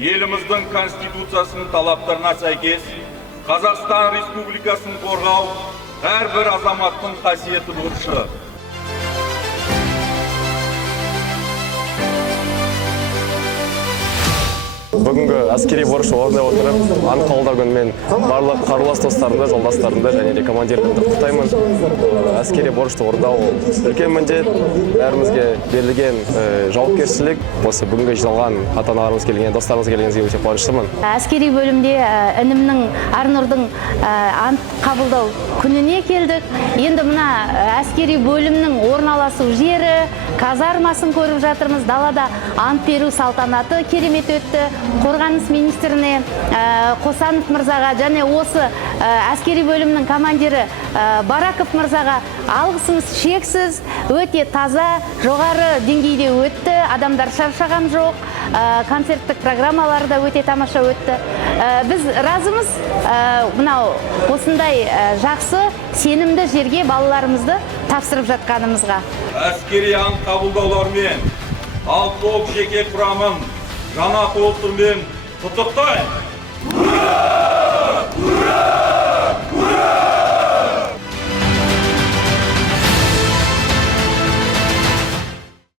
еліміздің конституциясының талаптарына сәйкес Қазақстан Республикасын қорғау әрбір азаматтың қасиетті борышы. Бүгінгі әскери борыш орнына отырып, ант қабылдау күнімен барлық қарулас достарымды, жолдастарымды және де командирлерімді құттықтаймын. Әскери борышты орындау үлкен міндет, бәрімізге берілген жауапкершілік. Осы бүгінгі жиналған ата-аналарымыз келген, достарымыз келгеніңізге өте қуаныштымын. Әскери бөлімде інімнің Арнұрдың ант қабылдау күніне келдік. Енді мына әскери бөлімнің орналасу жері, казармасын көріп жатырмыз. Далада ант беру салтанаты керемет өтті. Қорғаныс министріне Қосанов мырзаға және осы әскери бөлімнің командирі Бараков мырзаға алғысымыз шексіз, өте таза, жоғары деңгейде өтті. Адамдар шаршаған жоқ, концерттік программалары да өте тамаша өтті. Біз разымыз мынау осындай жақсы, сенімді жерге балаларымызды тапсырып жатқанымызға. Әскери ант қабылдаулармен ал полк жеке құрамын жаңа толқынмен құттықтаймын.